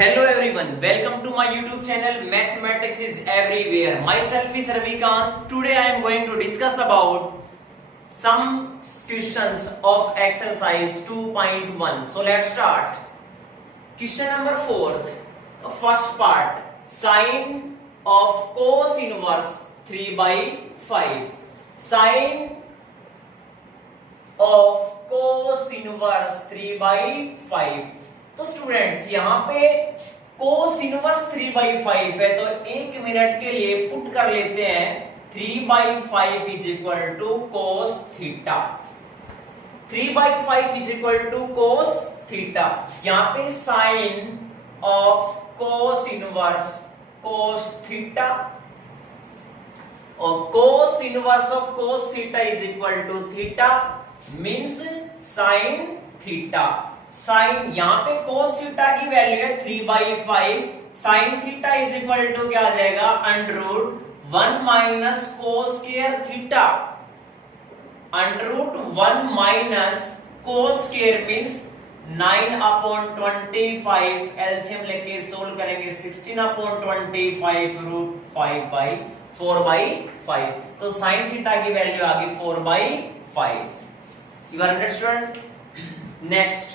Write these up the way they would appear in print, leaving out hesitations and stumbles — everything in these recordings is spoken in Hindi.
Hello everyone, welcome to my YouTube channel Mathematics is Everywhere. Myself is Ravikant. Today I am going to discuss about some questions of exercise 2.1. So let's start. Question number 4. First part. Sine of cos inverse 3 by 5. Sine of cos inverse 3 by 5. तो स्टूडेंट्स यहाँ पे cos इनवर्स 3 by 5 है, तो एक मिनट के लिए पुट कर लेते हैं 3 by 5 is equal to cos theta. 3 by 5 is equal to cos theta. यहाँ पे sine of cos inverse cos theta और cos inverse of cos theta is equal to theta means sine theta. Sine यहाँ पे cos थीटा की वैल्यू है 3 by 5, sine theta is equal to क्या आ जाएगा under 1 minus cos square theta. Under 1 minus cos square means 9/25, LCM लेके सोल्व करेंगे 16/25 रूट 5 by 4 by 5। तो साइन थीटा की वैल्यू आ गई 4 by 5। You are understood. Next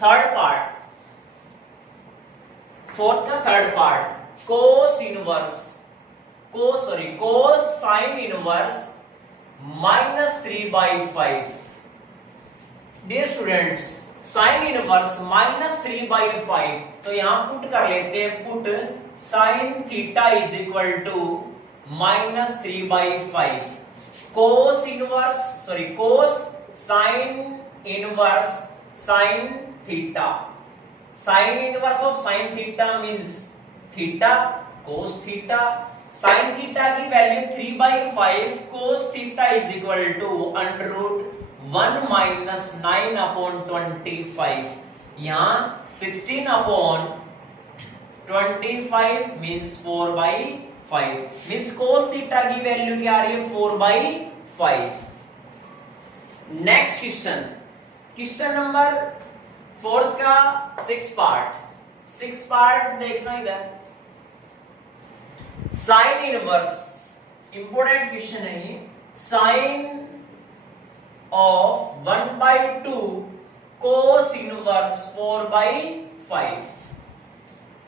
third part, fourth का third part, cos sin inverse -3 by 5। Dear students, sine inverse -3 by 5, तो यहां पुट कर लेते हैं, put sin theta is equal to -3 by 5। cos sin inverse sin theta. Sine inverse of sine theta means theta cos theta. Sine theta की value 3 by 5, cos theta is equal to under root 1 minus 9/25। यहां 16/25 means 4 by 5 means cos theta की वैल्यू क्या आ रही है 4 by 5। Next question, question number 4 का 6 पार्ट देखना इधर। साइन इनवर्स, इंपोर्टेंट क्वेश्चन है ये। Sine of 1/2 cos inverse 4 by 5।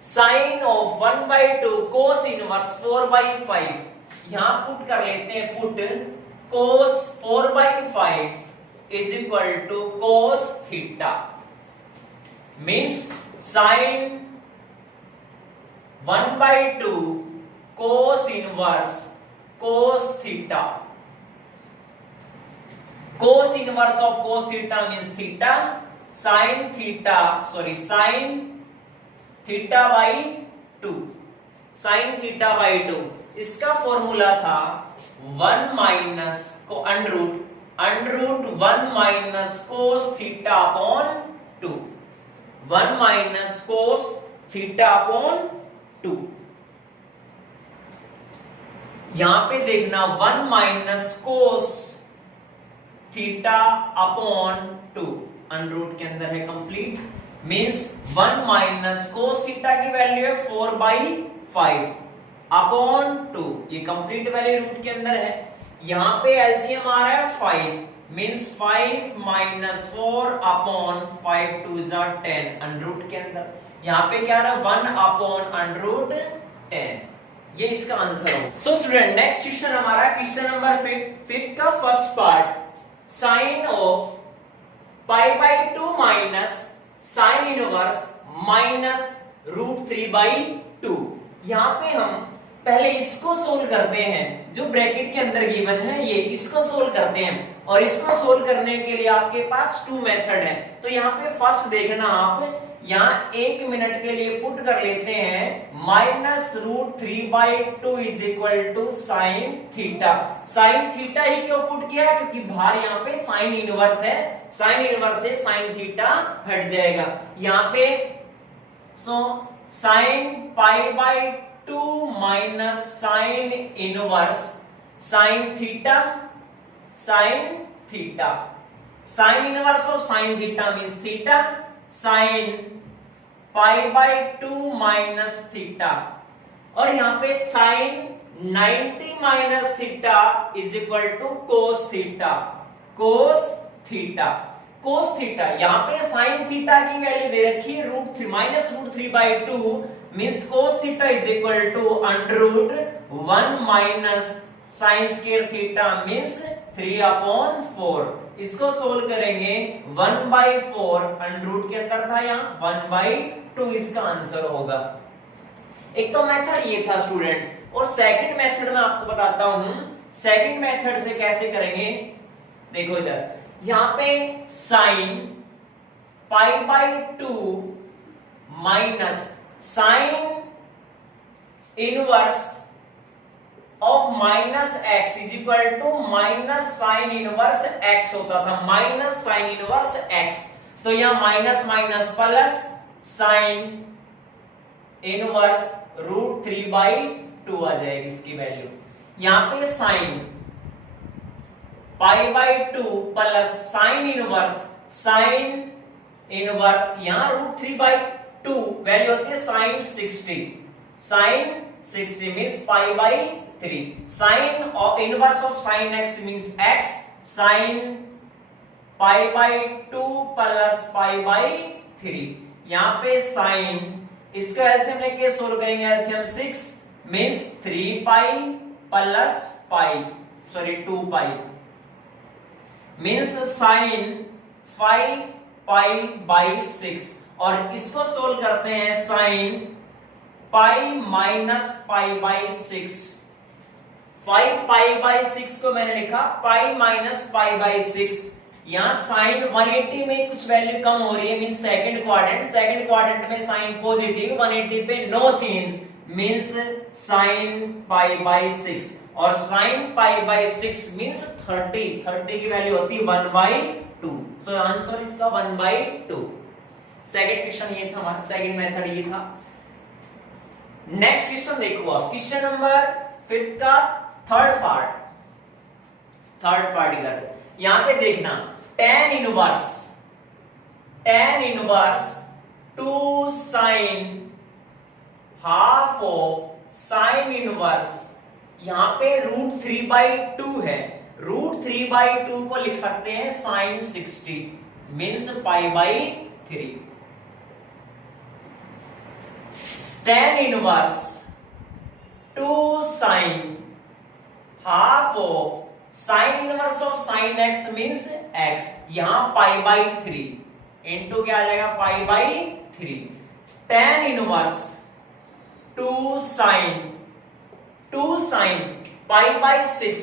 Sine of 1/2 cos inverse 4 by 5, यहां पुट कर लेते हैं, put cos 4 by 5 is equal to cos theta means sine 1/2 cos inverse cos theta. cos inverse of cos theta means theta. Sine theta by 2, sine theta by 2। इसका फॉर्मूला था 1 माइनस को under root 1 minus cos theta upon 2। 1 minus cos theta upon 2। यहां पे देखना 1 minus cos theta upon 2 under root के अंदर है complete means 1 minus cos theta की वैल्यू है 4 by 5 अपॉन 2, ये कंप्लीट वैल्यू रूट के अंदर है। यहां पे एलसीएम आ रहा है 5 means 5 minus 4 upon 5 2 is 10 under root के अंदर। यहां पे क्या रहा 1 अपॉन अंडर रूट 10। ये इसका आंसर हो। सो स्टूडेंट, नेक्स्ट क्वेश्चन हमारा क्वेश्चन नंबर 5 का first part, sine of π/2 minus sine inverse -√3/2। यहां पे हम पहले इसको सोल्व करते हैं, जो ब्रैकेट के अंदर गिवन है ये, इसको सोल्व करते हैं। और इसको सोल्व करने के लिए आपके पास 2 मेथड है। तो यहाँ पे फर्स्ट देखना, आप यहाँ 1 मिनट के लिए पुट कर लेते हैं -√3/2 is equal to sine theta. Sine theta ही क्यों पुट किया, क्योंकि बाहर यहाँ पे साइन इनवर्स है, साइन इनवर्स से साइन थीटा हट जाएगा यहाँ पे। So sine π/2 minus sine inverse sine theta. Sine inverse of sine theta means theta. Sine pi by 2 minus theta, और यहाँ पे sine 90 minus theta is equal to cos theta. Cos theta, cos theta, यहाँ पे साइन थीटा की वैल्यू दे रखी है √3 minus √3 by 2, means cos theta is equal to √1 minus sine square theta means 3/4। इसको सोल्व करेंगे 1/4 √ के अंदर था, यहाँ 1/2 इसका आंसर होगा। एक तो मेथड ये था स्टूडेंट्स, और सेकंड मेथड में आपको बताता हूं सेकंड मेथड से कैसे करेंगे। देखो इधर, यहां पे sine π/2 minus sine inverse of minus x is equal to minus sine inverse x होता था, माइनस साइन इनवर्स एक्स। तो यहां minus minus plus sine inverse √3/2 आ जाएगी इसकी वैल्यू। यहां पे साइन π/2 प्लस साइन इनवर्स यहां √3/2 वैल्यू होती है साइन 60, साइन 60 मींस π/3, साइन और inverse of sine x means x, sine π/2 plus π/3। यहां पे साइन, इसको एलसीएम लेके सोल्व करेंगे, LCM 6 means 3π plus pi, sorry 2π means sine 5π/6, और इसको सोल्व करते हैं साइन पाई माइनस π/6। 5π/6 को मैंने लिखा पाई माइनस π/6। यहां साइन 180 में कुछ वैल्यू कम हो रही है मींस सेकंड क्वाड्रेंट में साइन पॉजिटिव, 180 पे नो चेंज मींस साइन π/6, और साइन π/6 मींस 30 की वैल्यू होती है 1/2। सो आंसर इसका 1/2। सेकंड क्वेश्चन ये था हमारा, सेकंड मेथड ये था। नेक्स्ट क्वेश्चन देखो आप, क्वेश्चन नंबर 5 का थर्ड पार्ट इधर, यहां पे देखना tan inverse 2 sine half of sine inverse, यहां पे √3/2 है, √3/2 को लिख सकते हैं sine 60 means π/3। tan inverse 2 sine half of sine inverse of sine x means x, यहां π/3 इनटू क्या आ जाएगा π/3। tan inverse 2 sine π/6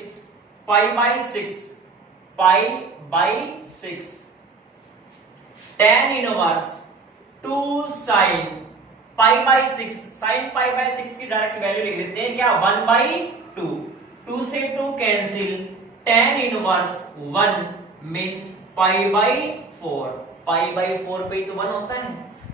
tan inverse 2 sine π/6, sine π/6 की डायरेक्ट वैल्यू लिख देते हैं क्या 1/2, 2 से 2 कैंसिल, tan इनवर्स 1 मींस π/4, π/4 पे तो 1 होता है,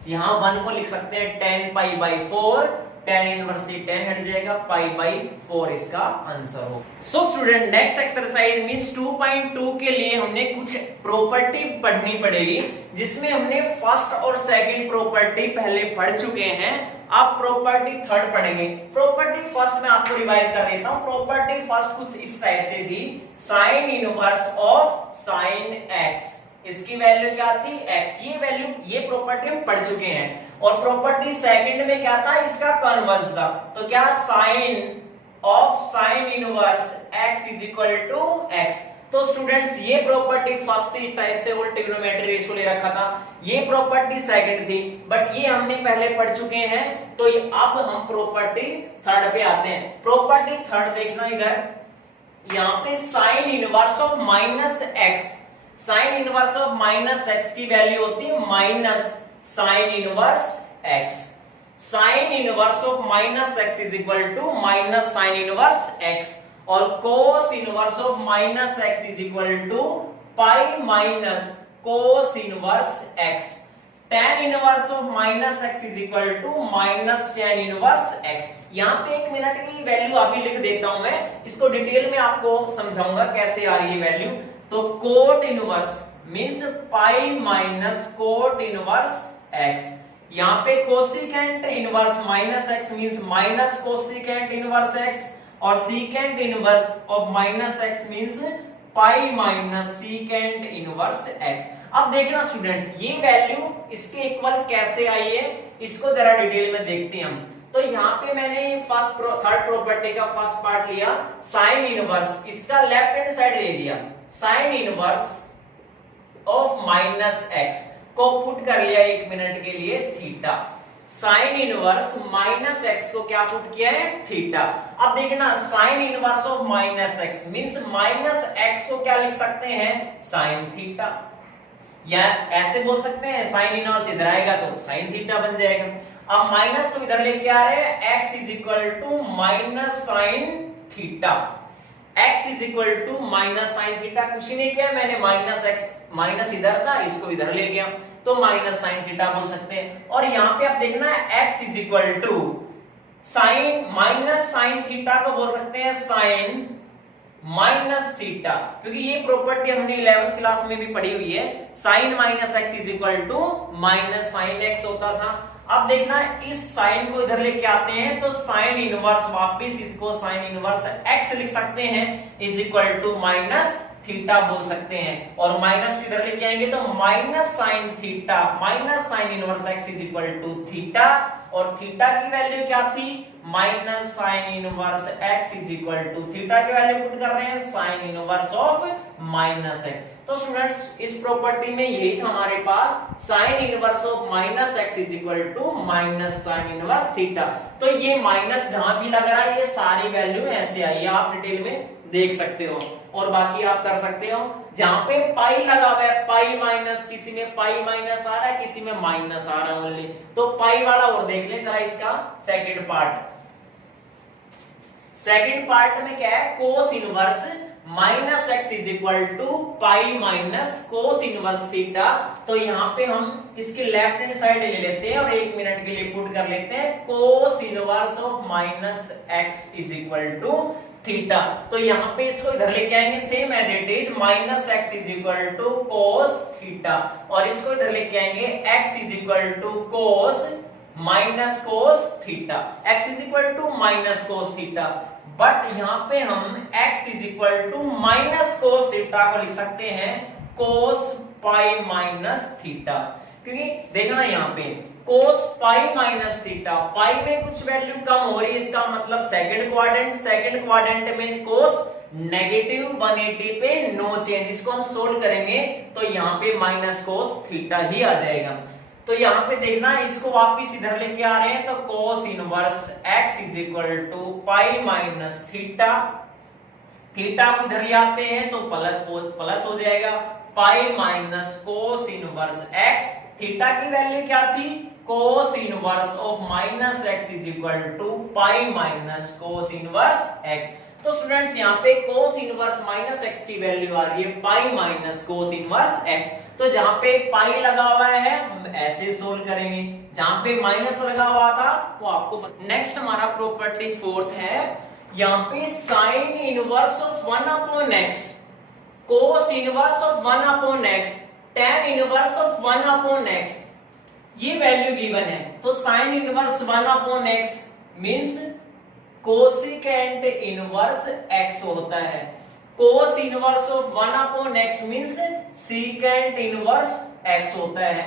यहां 1 को लिख सकते हैं tan π/4, tan इनवर्स से tan हट जाएगा, π/4 इसका आंसर हो। So student, next exercise means 2.2 के लिए हमने कुछ प्रॉपर्टी पढ़नी पड़ेगी, जिसमें हमने फर्स्ट और सेकंड प्रॉपर्टी पहले पढ़ चुके हैं, अब प्रॉपर्टी थर्ड पढ़ेंगे। प्रॉपर्टी फर्स्ट में आपको रिवाइज कर देता हूं। प्रॉपर्टी फर्स्ट कुछ इस टाइप से थी, sign inverse of sine x, इसकी वैल्यू क्या थी x, ये वैल्यू, ये प्रॉपर्टी हम पढ़ चुके हैं। और प्रॉपर्टी सेकंड में क्या था, इसका कन्वर्स था, तो क्या sine of sine inverse x is equal to x। तो स्टूडेंट्स, ये प्रॉपर्टी फर्स्ट इस टाइप से वोल्ट ट्रिग्नोमेट्री रेशियो ले रखा था, ये प्रॉपर्टी सेकंड थी, बट ये हमने पहले पढ़ चुके हैं, तो ये अब हम प्रॉपर्टी थर्ड पे आते हैं। प्रॉपर्टी थर्ड देखना इधर, यहां पे sine inverse of minus x, sine inverse of minus x की वैल्यू होती है minus sine inverse x, sine inverse of minus x is equal to minus sine inverse x, और cos inverse of minus x is equal to pi minus cos inverse x, tan inverse of minus x is equal to minus tan inverse x। यहां पे 1 मिनट की वैल्यू अभी लिख देता हूं मैं, इसको डिटेल में आपको समझाऊंगा कैसे आ रही है वैल्यू। तो cot inverse means pi minus cot inverse x, यहाँ पे cosecant inverse minus x means minus cosecant inverse x, और secant inverse of minus x means pi minus secant inverse x. अब देखना स्टूडेंट्स, ये वैल्यू इसके इक्वल कैसे आई है, इसको जरा डिटेल में देखते हैं हम। तो यहाँ पे मैंने थर्ड प्रॉपर्टी का फर्स्ट पार्ट लिया, साइन इनवर्स, इसका लेफ्ट हैंड साइड ले लिया, sign inverse of minus x को पुट कर लिया 1 मिनट के लिए theta. Sine inverse minus x को क्या पुट किया है, थीटा। अब देखना sign inverse of minus x means minus x को क्या लिख सकते हैं, साइन थीटा, या ऐसे बोल सकते हैं साइन इनवर्स इधर आएगा तो साइन थीटा बन जाएगा। अब माइनस को इधर लेके आ रहे हैं, x is equal to minus sine theta, x is equal to minus sine theta. कुछ नहीं किया मैंने, माइनस एक्स माइनस इधर था, इसको इधर ले गया तो माइनस साइन थीटा बोल सकते हैं। और यहाँ पे आप देखना x is equal to sine minus sine theta को बोल सकते हैं साइन माइनस थीटा, क्योंकि ये प्रॉपर्टी हमने 11th क्लास में भी पढ़ी हुई है, sine minus x is equal to minus sine x होता था। अब देखना इस साइन को इधर लेके आते हैं तो साइन इनवर्स वापिस इसको साइन इनवर्स एक्स लिख सकते हैं is equal to minus theta बोल सकते हैं, और माइनस इधर लेके आएंगे तो minus sine theta minus sine inverse x is equal to theta, और थीटा की वैल्यू क्या थी, minus sine inverse x is equal to theta की वैल्यू पुट कर रहे हैं sine inverse of minus x. तो स्टूडेंट्स इस प्रॉपर्टी में यही था हमारे पास, sine inverse of minus x is equal to minus sine inverse theta. तो ये माइनस जहां भी लग रहा है ये सारी वैल्यू ऐसे आई है, आप डिटेल में देख सकते हो, और बाकी आप कर सकते हो जहां पे पाई लगा हुआ है, पाई माइनस, किसी में पाई माइनस आ रहा है, किसी में माइनस आ रहा है ओनली, तो पाई वाला और देख ले जरा इसका सेकंड पार्ट। सेकंड पार्ट में क्या है, cos inverse minus x is equal to pi minus cos inverse theta. तो यहाँ पे हम इसके लेफ्ट हैंड साइड ले लेते हैं और 1 मिनट के लिए पुट कर लेते हैं cos inverse of minus x is equal to theta. तो यहाँ पे इसको इधर लेके आएंगे same as it is, minus x is equal to cos theta, और इसको इधर लेके आएंगे x is equal to cos minus cos theta, x is equal to minus cos theta. But यहाँ पे हम x is equal to minus cos theta को लिख सकते हैं कोस पाई माइनस थीटा, क्योंकि देखना यहाँ पे कोस पाई माइनस थीटा, पाई में कुछ वैल्यू कम हो रही है, इसका मतलब सेकंड क्वाड्रेंट में कोस नेगेटिव 180 पे नो चेंज, इसको हम सोल्व करेंगे तो यहाँ पे माइनस कोस थीटा ही आ जाएगा। तो यहाँ पे देखना इसको वापिस इधर लेके आ रहे हैं तो cos inverse x is equal to pi minus theta, theta को इधर ले आते हैं तो प्लस हो जाएगा pi minus cos inverse x। Theta की वैल्यू क्या थी, cos inverse of minus x is equal to pi minus cos inverse x। तो स्टूडेंट्स यहाँ पे कोस इनवर्स माइनस x की वैल्यू आ रही है pi minus cos inverse x। तो जहां पे पाई लगा हुआ है हम ऐसे सोल्व करेंगे, जहां पे माइनस लगा हुआ था वो आपको। नेक्स्ट हमारा प्रॉपर्टी फोर्थ है, यहाँ पे sine inverse of 1 upon x, cos inverse of 1 upon x, tan inverse of 1 upon x, ये वैल्यू गिवन है। तो sine inverse 1 upon x means cosecant inverse x होता है, cos inverse of 1 upon x means secant inverse x होता है,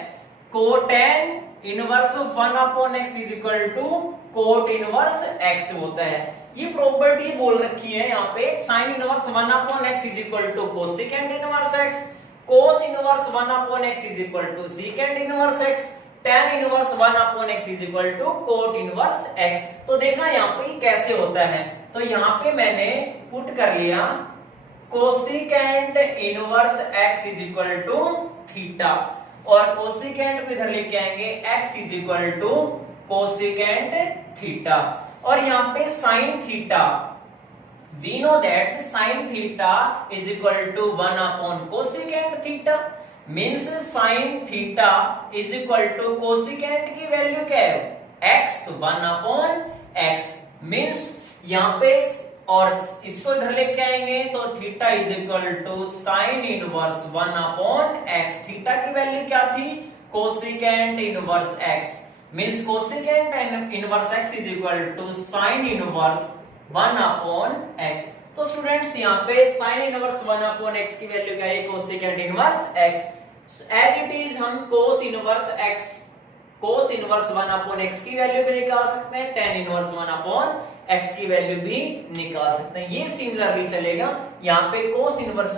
cotan inverse of 1 upon x is equal to cot inverse x होता है। ये प्रॉपर्टी बोल रखी है यहाँ पे, sine inverse 1 upon x is equal to cosecant inverse x, cos inverse 1 upon x is equal to secant inverse x, tan inverse 1 upon x is equal to cot inverse x। तो देखना यहाँ पे कैसे होता है, तो यहाँ पे मैंने पुट कर लिया cosecant inverse x is equal to theta, और कोसिकेंट को इधर लेके आएंगे x is equal to cosecant theta, और यहाँ पे sine theta, we know that sine theta is equal to 1 upon cosecant theta, means sine theta is equal to cosecant की वैल्यू क्या है x, तो 1 अपॉन x, मींस यहाँ पे, और इसको इधर लेके आएंगे तो theta is equal to sine inverse 1 upon x, theta की वैल्यू क्या थी cosecant inverse x, means cosecant and inverse x is equal to sine inverse 1 upon x। तो स्टूडेंट्स यहाँ पे साइन इनवर्स 1 अपॉन x की वैल्यू क्या है, cosecant inverse x। As it is हम कोस इनवर्स 1 अपॉन x की वैल्यू भी निकाल सकते हैं, टेन इनवर्स 1 अपॉन x की वैल्यू भी निकाल सकते हैं। ये सिमिलरली चलेगा यहाँ पे कोस इनवर्स